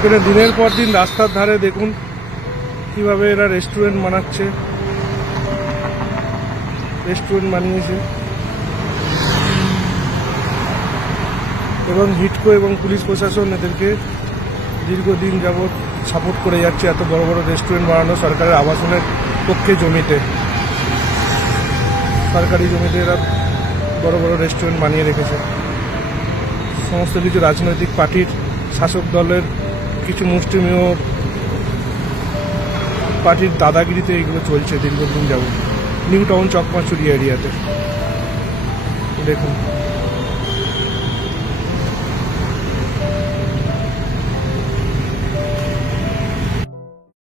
এখানে দিনের পর দিন রাস্তার ধারে দেখুন কিভাবে এরা রেস্টুরেন্ট বানাচ্ছে, রেস্টুরেন্ট বানিয়েছে এবং হিটকো এবং পুলিশ প্রশাসন এদেরকে দীর্ঘদিন যাবৎ সাপোর্ট করে যাচ্ছে এত বড় বড় রেস্টুরেন্ট বানানো সরকারের আবাসনের পক্ষে জমিতে, সরকারি জমিতে এরা বড় বড় রেস্টুরেন্ট বানিয়ে রেখেছে। সমস্ত কিছু রাজনৈতিক পার্টির শাসক দলের কিছু মুষ্টিমেয় পার্টির দাদাগিরিতে এগুলো চলছে দীর্ঘদিন যাবত নিউ টাউন চকমাচুরি এরিয়াতে। দেখুন